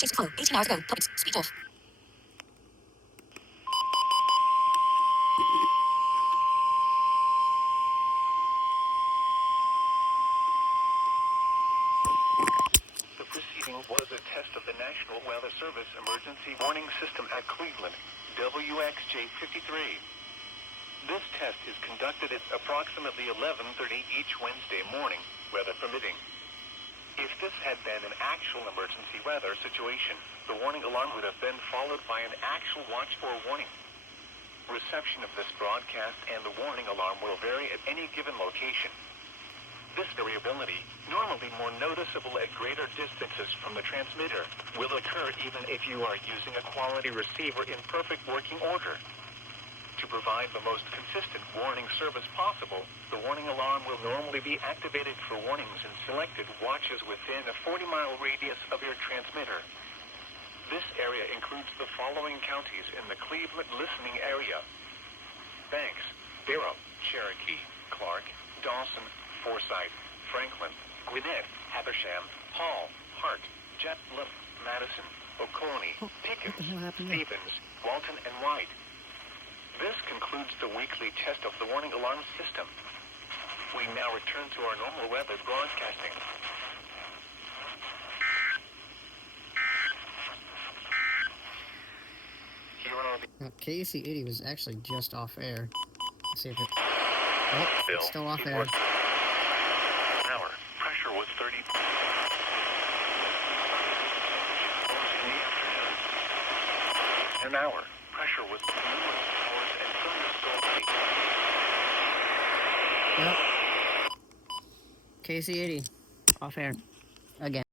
Chase flow. 18 hours ago. Topics. Speech off. The proceeding was a test of the National Weather Service Emergency Warning System at Cleveland, WXJ53. This test is conducted at approximately 11:30 each Wednesday morning, weather permitting. If this had been an actual emergency weather situation, the warning alarm would have been followed by an actual watch or warning. Reception of this broadcast and the warning alarm will vary at any given location. This variability, normally more noticeable at greater distances from the transmitter, will occur even if you are using a quality receiver in perfect working order. To provide the most consistent warning service possible, the warning alarm will normally be activated for warnings in selected watches within a 40-mile radius of your transmitter. This area includes the following counties in the Cleveland listening area: Banks, Barrow, Cherokee, Clark, Dawson, Forsyth, Franklin, Gwinnett, Habersham, Hall, Hart, Jetlin, Madison, Oconee, Pickens, Stevens, Walton, and White. This concludes the weekly test of the warning alarm system. We now return to our normal weather broadcasting. Here are the KC80 was actually just off air. Let's see if it... Oh, it's still off air. An hour. Pressure was 30. An hour. Pressure was numerous hours and thunderstorms. Yep. KC80 off air again.